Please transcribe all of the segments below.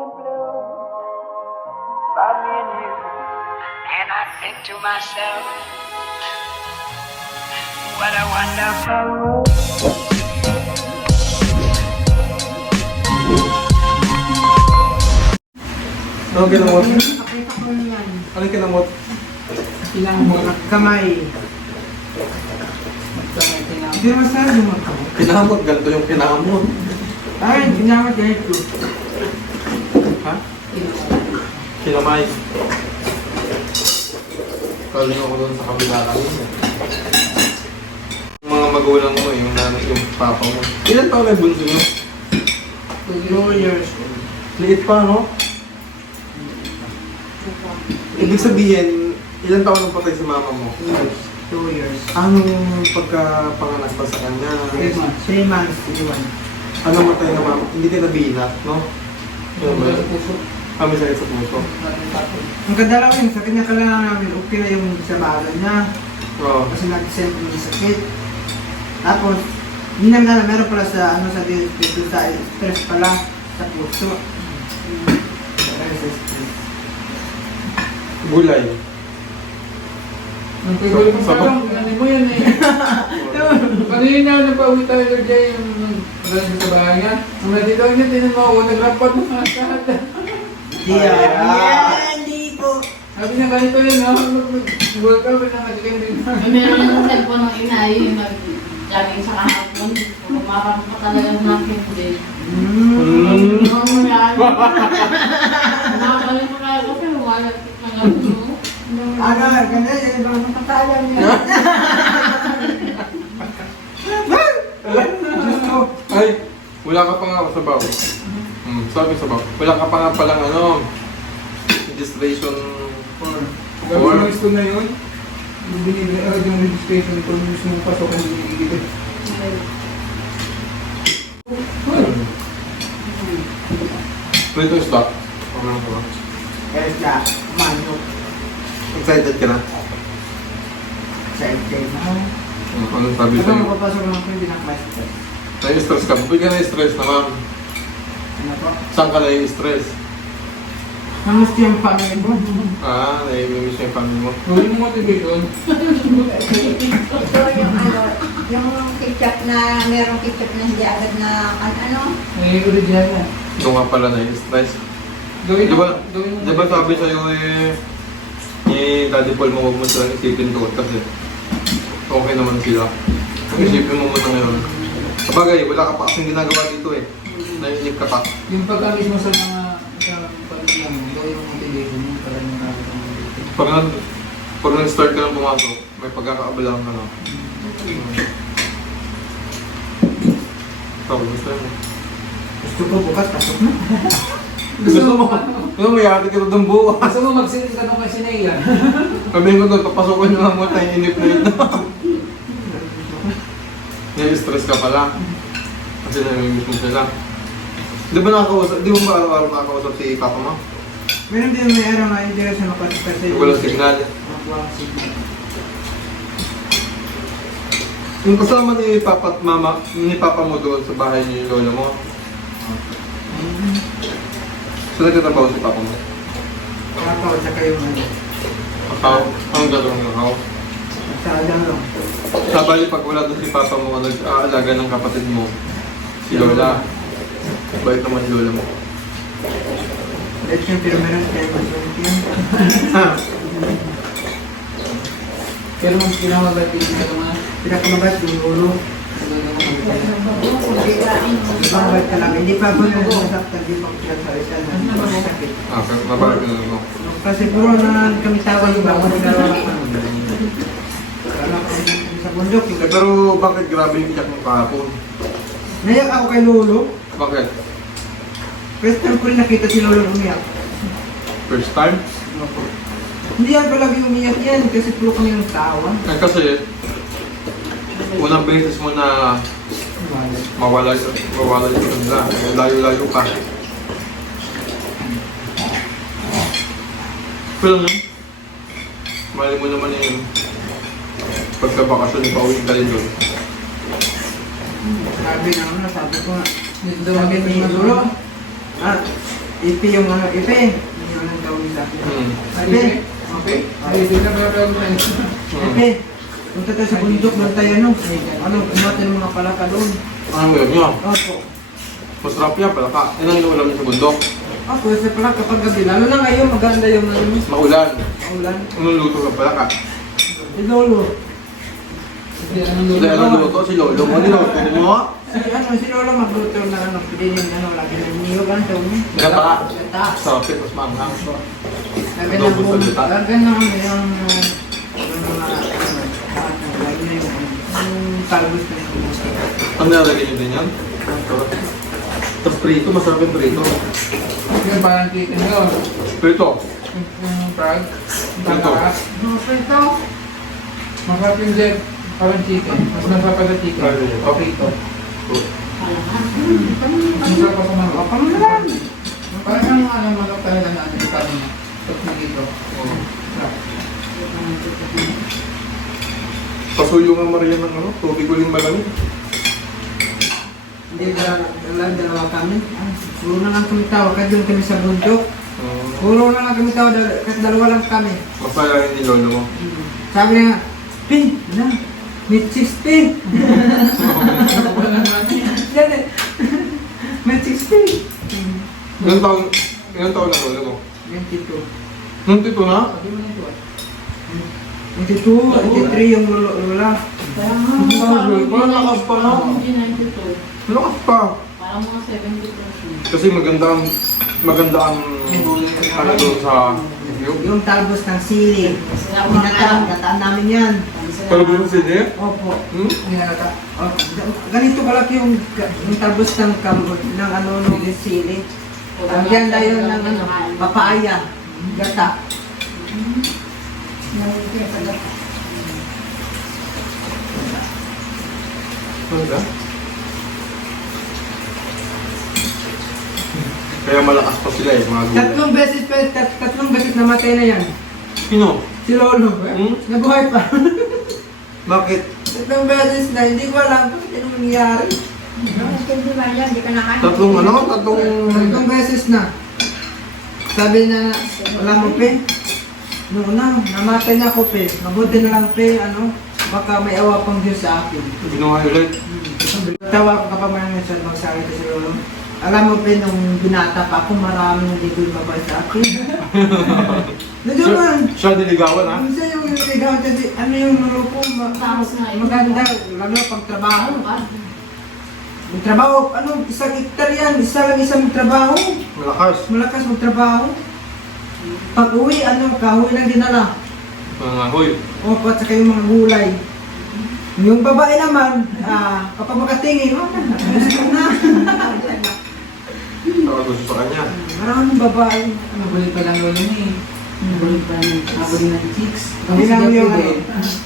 and blue. But me and you, and I think to myself, what a wonderful world. Ano kinamot? Pakita ko na yan. Ano kinamot? Ilang mga kamay. Kamay. Hindi naman sana lumakao. Kinamot, ganito yung kinamot. Ay, kinamot ganito. Ha? Kinamot. Kinamay. Kaling ako doon sa kabila kanina. Yung mga magulang mo, yung nanay, yung papa mo. Ilan taon na bunso nyo? Two years old. Liit pa, no? Ibig sabihin, ilan taon nang patay si mama mo? Two years. Two years. Anong pagkapanganak pa sa kanya? Three months. Three months. Iwan. Ano matay na mama? Hindi ka nabina, no? Yung ba? Kami sa sa puso. Ang ganda lang yun, sa kanya kailangan namin okay na yung sa bagal niya. Oo. Kasi nag-send ko ng sakit. Tapos, hindi namin alam, meron pala sa, ano sa dito sa stress pala, sa puso. Sa stress. Gulay. Ang mo Sa- parang, ano mo yan eh. Kanina, napauwi tayo dyan yung galing sa bahay niya. Ang nandito niya, tinan mo ako, nagrapat mo mga lahat. Ah. Hindi po. Sabi niya, ganito yun, ha? Mag-welcome na nga, chicken din. Meron yung cellphone ng inay, nag-jogging sa kahapon. Kumarang pa talaga ng hindi. Mm. Ano mo yan? Nakakalit mo na ako na nga mo. Ano, ganda, yan niya. Diyos ko. Ay, wala ka pa nga sa baw. Sabi sa baw. Wala ka pa nga palang ano, registration Gabi ng school na yun, yung binibigay agad yung registration kung gusto mong pasok ang binibigay. Prito is back. Okay lang ba? Kaya siya, mano, Excited ka na? sa exam. Hmm, anong sabi sa'yo? magpapasok ng hindi ng class test. Na-stress ka? Ba't ka na-stress naman? Ano po? Saan ka na-stress? Namusta yung family mo? Ah, na-miss yung family mo. Huwag yung motivation. Ito yung ano, yung ketchup na, merong ketchup na hindi agad na, an- ano, Nangyayari dyan na. Doon nga pala na-stress. Gawin Di mo, ba, gawin mo. di ba sabi sa'yo eh, ni Daddy Paul mo huwag mo silang isipin doon kasi okay naman sila. Isipin mo muna ngayon. Sabagay, wala ka pa kasing ginagawa dito eh. Naiinip ka pa. Yung pagkamis mo sa mga sa pamilya mo, gawin mo motivation mo para marami kang motivation. Pag, nag, pag nag-start ka ng pumasok, may pagkakaabalang ka na. Gusto mo. Gusto ko bukas, pasok na. Gusto mo, gusto mo yati ka doon bukas. Gusto mo mag-sales ka nung kasi Nea. Sabihin ko doon, papasokan nyo lang mo tayo inip na yun. Nai-stress ka pala. Kasi namimiss mo sila. Di ba nakakausap, di mo ba araw-araw nakakausap si Papa mo? Meron din may araw na hindi siya makasok kasi. Walang signal. Walang signal. Yung kasama ni Papa at Mama, ni Papa mo doon sa bahay ni Lola mo, saan nagtatrabaho si Papa mo? Nakakaw, saka yung ano. Akaw? Anong gagawin ng akaw? Sayang lang. Sabali pag wala doon si Papa mo, nag-aalaga ng kapatid mo, si Lola. Bait naman si Lola mo. At siyempre meron tayo masunod yun. Pero mas pinamagating ka naman. Pinakamagat yung ulo. Ibang ka lang. Hindi pa ako nasasaktan. Hindi pa ako pinagsawisan. Sakit. Ah, mabalik na lang. Kasi puro na kami tawag yung. Wala ko sa bundok. Pero bakit grabe yung iyak mo kahapon? Nayak ako kay Lolo. Bakit? First time ko rin nakita si Lolo umiyak. First time? Hindi yan palagi umiyak yan kasi puro kami yung tawa. Eh, kasi, unang beses mo na mawala, mawala yung ganda. Layo-layo ka. Pero no, mali mo naman yung pagkabakasyon, pauwi ka rin doon. Sabi na ano, sabi ko nga. Dito daw ni mag-iwas Lolo, ah, Ipi yung ano, ipi. Yung anong gawin sa akin. Hmm. Ipi. Okay? Ay, di na ba pero Hmm. Ipi. Punta tayo sa bundok doon tayo ano. Ano, kumata ng mga palaka doon. Ano yun yun? Opo. Masarap yan pala ka. Yan ang inuulam niya sa bundok. Ako, sa palaka kapag gabi. Lalo na ngayon, maganda yung ano, Maulan. ulan. Anong luto ka pala ka? Hindi, anong Hindi, luto? ano luto? Si Lolo mo, niluto mo? Si ano, si Lolo magluto na ano, pwede din ano, lagi na niyog ang taon niya. Gata. Gata. Sarap yun, mas maanghang. Lagi na po, sa gata. lagi na ano, yung, yung mga, ano, lagi na yung, ano, yung talbos na yung. Ang nilalagay niyo din yan? Tapos prito, masarap yung prito. Yung parang chicken ko. Prito. Yung frog. Yung Ito. takas. Ito, Masarap yung Jeff. Parang chicken. Mas masarap pa sa chicken. Ay, ay, ay. Okay ito. Mas masarap pa sa baka mo naman. Parang ang ano manok talaga na ano yung parang Tapos nagito. Sarap. Pasuyo nga Maria ng ano, tubig uling malamig. Hindi, dalawa, dalawa, kami. Puro na lang kami tao, kahit doon kami sa bundok. Puro na lang kami tao, dal- kahit dalawa lang kami. masaya yun ni Lolo mo. Sabi niya, Pin, na, may chicks, Pin. Yan eh. May chicks, Pin. Ilan taon, ilan taon na Lolo mo? 22. Nung tito na? Sabi mo nito ah. 22, 23 yung lolo- lola. Kaya nga, Parang parang lakas pa, 92. Lakas pa. Parang mga 70%. Kasi maganda ang, maganda ang, ano doon sa view. Yung talbos ng sili. Ginataan, gataan namin yan. Doon sa CD? Opo. Hmm? Ginata. Oh, ganito kalaki yung, yung talbos ng, kam- ng ano, ng sili. Lagyan tayo ng ano, papaya. Gata. Ano Kaya malakas pa sila eh, mga gulay. Tatlong beses pa, tat, tatlong beses namatay na yan. Sino? Si Lolo. Hmm? Nabuhay pa. Bakit? tatlong beses na, hindi ko alam kung ano nangyari. Hindi ba yan? Hindi ka nakain. Tatlong ano? Tatlong... Tatlong beses na. Sabi na, wala mo pe. Noong una, namatay na ako pe. Mabuti na lang pe, ano, baka may awa pang Diyos sa akin. Ginawa ulit. Tawa ko kapag may minsan magsabi ko si Lolo. Alam mo pe, nung binata pa ako, maraming hindi ko babay sa akin. Siya, man. siya diligawan ha? Ano siya yung niligaw kasi ano yung lolo ko, maganda, lalo na pag trabaho. Ano ba? Yung trabaho, ano, isang hektar yan, isa lang isang trabaho. Malakas. Malakas magtrabaho. Pag uwi, ano, kahoy lang dinala. Mga hoy. O, at saka yung mga gulay. Yung babae naman, ah, kapag makatingin, oh, gusto na. Gusto sa kanya. Maraming babae. Nabulit pa lang lolo niya eh. Nabulit pa lang. Nabulit ng chicks. Hindi lang yung, ano, din.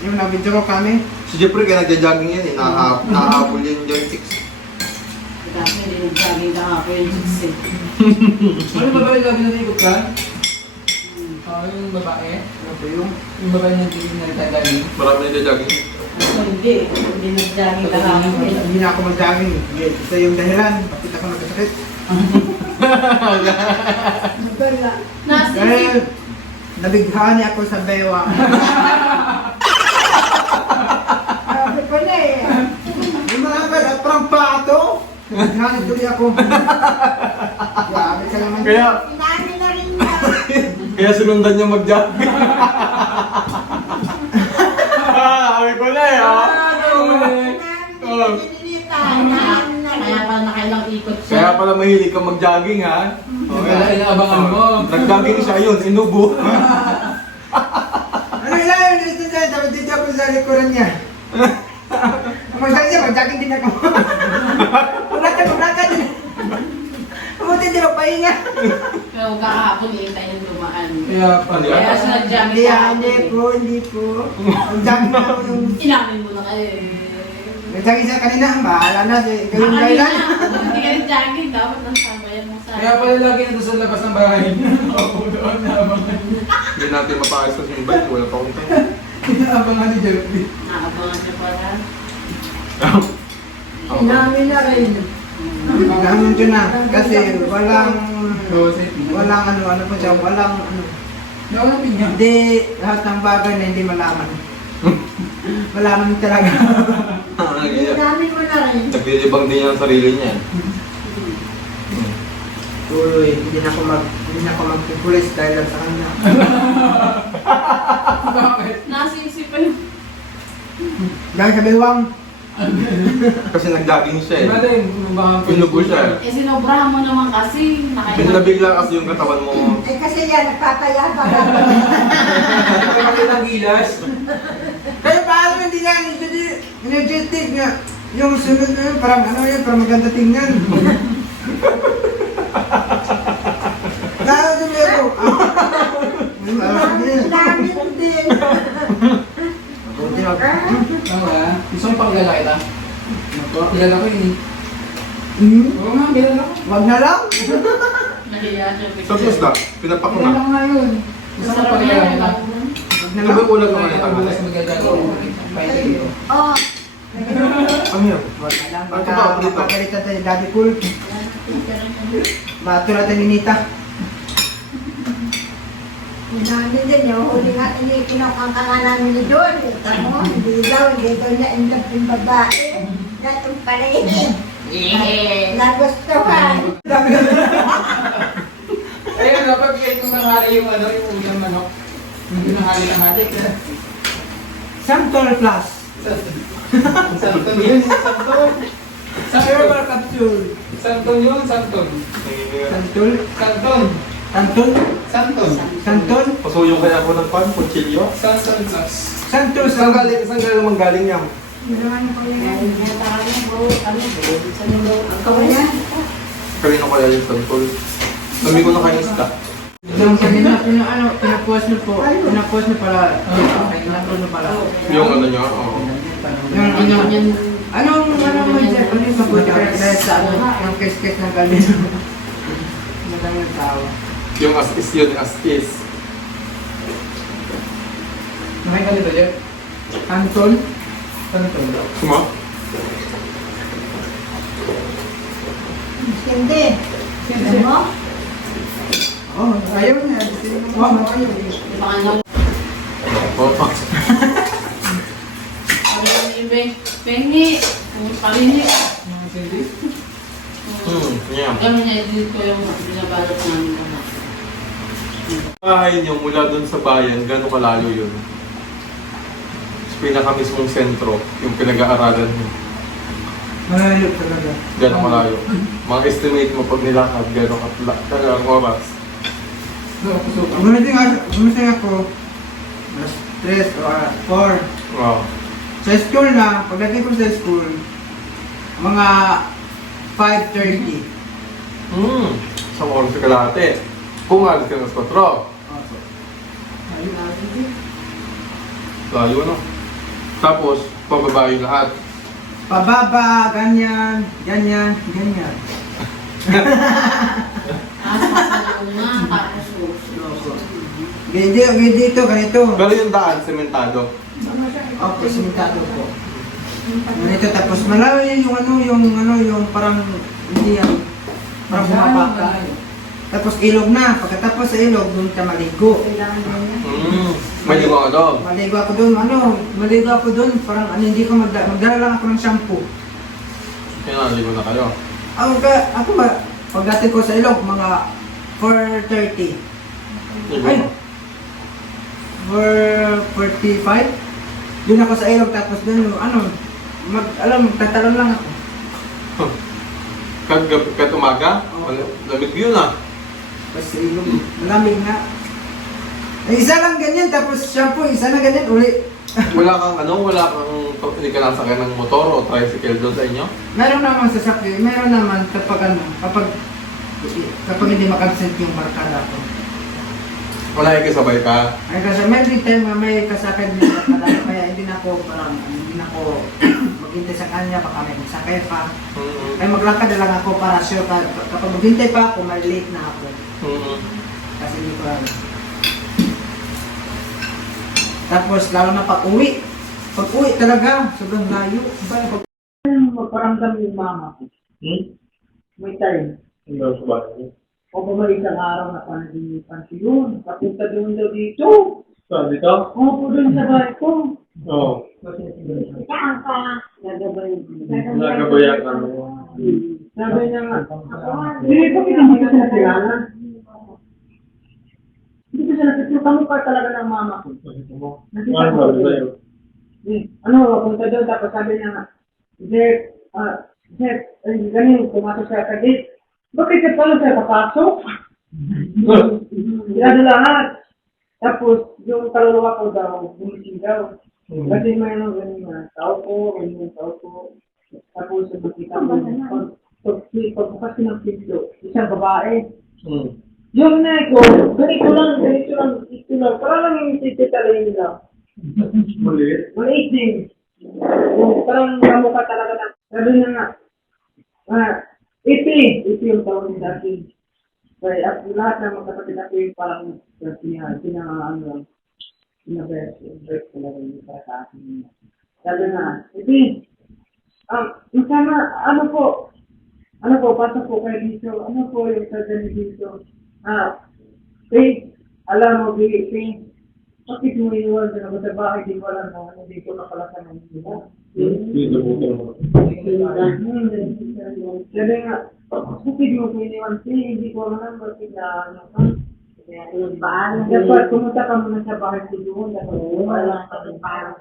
yung nabidyo ko kami. Si Jeffrey kaya nagja-jogging yan eh. Naha- Nahabol yan dyan chicks. Dati hindi nag-jogging nga po yung chicks eh. Ano ba ba yung gabi na naikot ka? Oo, yung babae. Ano po yung, Yung babae niya chicken na nagtagali. Marami nagja-jogging. Ako hindi. Hindi nag-jogging ka nga po. hindi na ako mag-jogging. Ito yung dahilan, bakit ako nagkasakit. Nasa Dahil, nabighani ako sa bewa. Sabi ko na eh. Yung mga kapal, at parang pato. Nabighani tuloy ako. Grabe ka naman. Kaya, Inami na rin niya. kaya sinundan niya mag-jogging. ah, sabi ko na eh ha. Inami na nilita. Inami na rin. Kaya pala nakailang ikot siya. Kaya pala mahilig ka mag-jogging ha. Kaya inaabangan mo. Nag-jogging siya yun, inubo. Ano yun? Dito dyan, dapat dito ako sa likuran niya. Magsabi siya, mag-jogging din ako. Pulatan, pulatan din. Mabuti din ako pahinga. Pero kakahapon hintay yung dumaan. Kaya pala. Kaya siya nag-jogging Hindi, sa hindi po, hindi po. Mag-jogging ako yung... Inamin mo na kayo eh. Nag-jogging siya kanina, bahala na. Ikaw yung kailan. Nag-jogging. Dapat nasabayan mo sa... Kaya pala lagi na doon sa labas ng bahay. Oo, doon naabangan. Hindi natin mapakayos kasi yung bike, wala pa akong tanong. Naabangan ni Jeffrey. Naabangan siya pala. Inami na rin. Ganun yun na. Kasi walang, walang ano, ano po siya, walang ano. Nakalamin niya. Hindi, lahat ng bagay na hindi malaman. malaman talaga. Hindi namin mo na rin. Naglilibang din niya ang sarili niya. eh. Tuloy, hindi na ako mag, hindi na ako magpupulis dahil lang sa kanya. Bakit? Nasisip pa yun. Dahil sa bewang, Kasi nagdaging siya eh. Iba din, baka Pinubo siya eh. Eh, sinobrahan mo naman kasi. Bigla bigla kasi yung katawan mo. Eh kasi yan, nagpapaya pa. Kasi ng gilas. Kaya paano hindi nga energetic, energetic nga. Yung sunod na yun, parang ano yun, parang maganda tingnan. Lalo din ako. Namin din. Wag. Tama ba? Gusto mo pakilala kita? Kilala ko yun eh. Hmm? Oo nga, kilala ko. Wag na lang. Nahiya siya. Sa na, pinapak ko Kilala na. ko nga yun. Gusto mo pakilala kita? Ano ba ulag naman ang bukas magagawa ko. Oh. Ano yan? Wag na lang. Ano Baka mapagalitan tayo Daddy Cool. Matura tayo ni Nita. Namin din yung huli nga ini kinakangkanga namin ni John. Tamo, hindi daw, hindi daw niya in love yung babae. Datong paligid. Yeah. Nagustuhan. Ayun, dapat kayo kung nanghali yung ano, yung ulam manok. Hindi nanghali ng halik. Samtol Plus. Santon yun, santon. Herbal Capsule. Santon yun, santon. Santol. Santon. Santon. Santol. Pasuyo kaya ako ng pan, kutsilyo. Santon sauce. Santol. Saan galing, saan galing naman galing yan? Ano? Kanino kaya yung santol? Sabi ko na kayo isda. Yung kanina, ano, pinapost niyo po. Pinapost niyo pala. Pinapost pala. Yung ano niya, oo. Yung ano, Yan. anong, anong, ano yung mabuti ka dahil sa ano, yung kiss-kiss ng galino. Madami yung tao. Yung as is yun, as is. Nakita nito, Jeff? Santol. Santon. Suma? Hindi. Alam mo? Oh, ayaw niya. Oh, ayaw. Nga Oo. Pengi. Palini. Mga sindi. Hmm, yeah. Gano'n niya, edit ko yung binabalot namin na. Bahay niyo mula dun sa bayan, gano'ng kalayo yun? Sa pinaka-mismong sentro, yung pinag-aaralan niyo. Malayo talaga. Gano'ng kalayo? Mga estimate mo pag nilakad, gano'ng katla, kailang oras? No, kusukan. Gumising ako, gumising ako. Alas 3 o alas 4. Wow. Sa school na, pagdating ko sa school, mga 5.30. Hmm, isang oras ka kalahati. Kung alis ka ng 4. Layo no? Tapos, pababa yung lahat. Pababa, ganyan, ganyan, ganyan. Hindi, hindi dito, ganito. Pero yung daan, sementado. Okay, simentado po. Ganito, tapos malayo yung ano, yung ano, yung parang, hindi yan, parang bumabaka. Tapos ilog na, pagkatapos sa ilog, doon ka maligo. Kailangan din yan. Hmm, may ligo ka doon. Maligo ako doon, ano, maligo ako doon, parang ano, hindi ko magda magdala lang ako ng shampoo. Kaya naligo na kayo. Ako, ka, ako ba, pagdating ko sa ilog, mga 4.30. Ligo Ay. mo. 4.45. Doon ako sa ilog, tapos doon, ano, mag, alam, tatalon lang ako. Kad, kad umaga, Oo. ano, lamig yun ah. Kasi ilog, malamig na. Eh, isa lang ganyan, tapos shampoo, isa na ganyan, uli. Wala kang ano, wala kang, hindi ka nasakay ng motor o tricycle doon sa inyo? Meron naman sa sakyo, meron naman kapag ano, kapag, kapag hindi makabsent yung barkada ko. Wala yung kasabay ka. Ay kasi may time na may kasakay din sa barkada, kaya hindi na ako parang, hindi na ako maghintay sa kanya, baka may magsakay pa. Mm-hmm. Ay maglakad na lang ako para sure, ka, kapag maghintay pa ako, may late na ako. Mm-hmm. Kasi hindi ko alam. Tapos lalo na pag uwi. Pag uwi talaga, sobrang layo. Ba, pag magparamdam yung mama ko. Hmm? may time. Ang daw sa bahay. O ba may isang araw na panaginipan si yun. Papunta doon daw dito. Sabi ka? Opo doon sa bahay ko. Oo. Saan ka? Nagabay. Nagabayan ka mo. Sabi niya nga, hindi ko kita ko sila kilala. Hindi ko sila kilala. Kamukha talaga ng mama ko. Ano sabi sa'yo? Ano, punta doon, tapos sabi niya nga, Jeff, ah, Jeff, ay, ganun, pumasok siya sa gate. Bakit ka pala siya papasok? Yan lahat. Tapos, yung kaluluwa ko daw, gumising daw. Kasi may ano, ganun na, tao ko, ganun yung tao ko. Tapos, makita ko, pag, pag, pagbukas ko ng pinto, isang babae. Hmm. Yung na ko, ganito lang, ganito lang, ito lang, parang lang yung tititalayin lang. Maliit. Maliit din. Parang kamukha talaga na, sabi niya nga, ah, iti, iti yung tawag ni dati. Kaya at lahat ng mga kapatid ako yung parang sinahan, sinahan, ano lang, sinabes, break talaga yung para sa akin. Sabi na, iti, um, masama, ano po, ano po, pasok po kayo dito, ano po yung sadya dito, ah, Faith, alam mo, Faith, bakit mo iwan mga sa bahay, di ko alam na ano dito na pala sa mga. Dito po ito. Sabi nga, mo ko iniwan siya, hindi ko alam bakit na ano ka. Kaya yung bahan. Dapat pumunta ka muna sa bahay ko doon, dapat Wala pa rin parang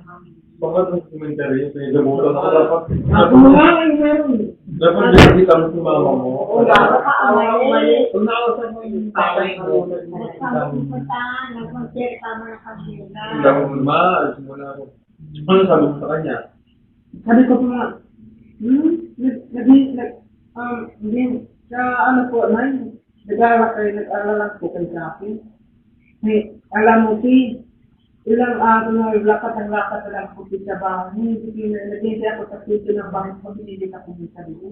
Baka nung komentary, may gamutan ako dapat. Ako nga ay meron. Dapat nakikita mo si mama mo. Wala ka away. Kung nakausap mo yung bahay ko, Nagpunta, nag-concert tama na kasi. Hindi ako ma, alis mo na ako. Ano sabi mo sa kanya? Sabi ko nga, hmm, nag, nag, um, hindi, sa ano po, nine, nag-aaral kayo, nag-aaral lang po kayo sa akin. May, alam mo, si, ilang araw na lakat ang lakat na lang po sa bahay. Hindi ko na, nag-hindi ako sa sito ng bahay ko, hindi ka pumunta dito.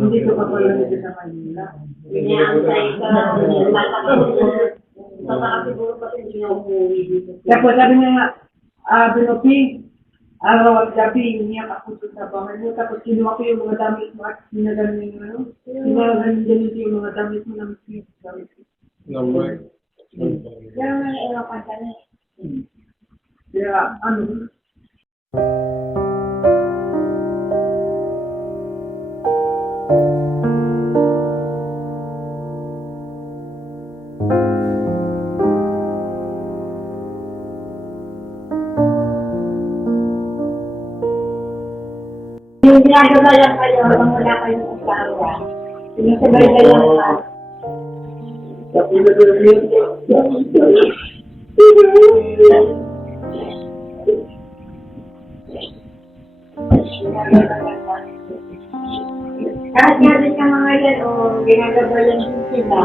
Hindi ko pa pala dito sa Manila. Inaantay ka, baka siguro pa rin hindi na umuwi dito. Tapos sabi niya nga, ah, Binopi, araw at gabi, iniyak ako sa bahay mo. Tapos kinuha ko yung mga damit mo at sinaganin yung ano, sinaganin din yung mga damit mo ng damit ko. Number. Pero may ewan ka. Kaya ano, Yung ginagabayan kayo, nang wala kayong asawa. Sinusabaybayan ka. Kahit nga din ka mga yan, o ginagabayan din sila.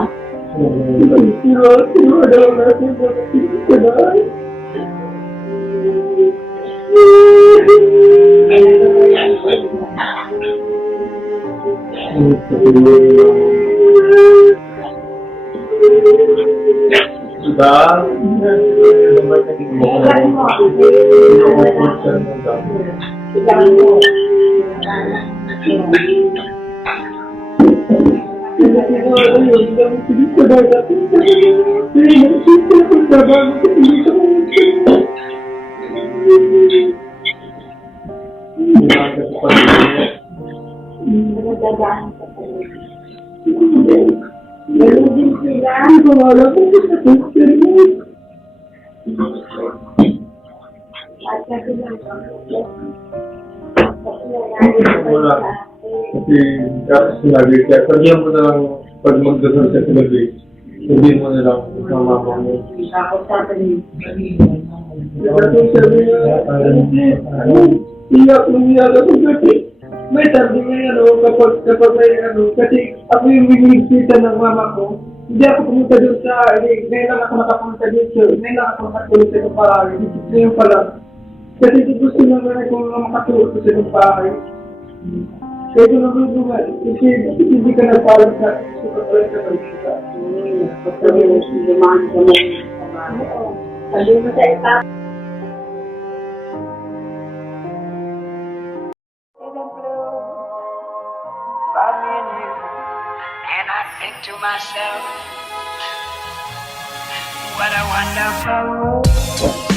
Diba? Naman naging mo. Nakukulot ka ng dami. Hindi ko dapat. Hindi ko dapat. Hindi ko dapat. Nagdadaan sa kanila. Ganun din sila. At kasi lang, kasi nangyari Wala. sa akin. Kasi kasi sinabi kaya sabihan mo na lang pag magdasal sa sinabi, sabihin mo na lang sa mama mo. ako sa akin, niya, iyak nung iyak ako kasi may sabi nga ano, kapag, kapag may ano, kasi ako yung binigita ng mama ko, hindi ako pumunta doon sa, hindi, ngayon lang ako nakapunta dito, ngayon lang ako nakatulog sa bahay, ngayon pa lang. Kasi gusto naman ako makatulog sa bahay. Kaya ko naman nga, kasi hindi ka nagpalam sa gusto ka pala sa pagkita. Sabi mo, lumaan ka mo. Oo. Sabi mo sa isa. Find me and you, myself, what a wonderful world.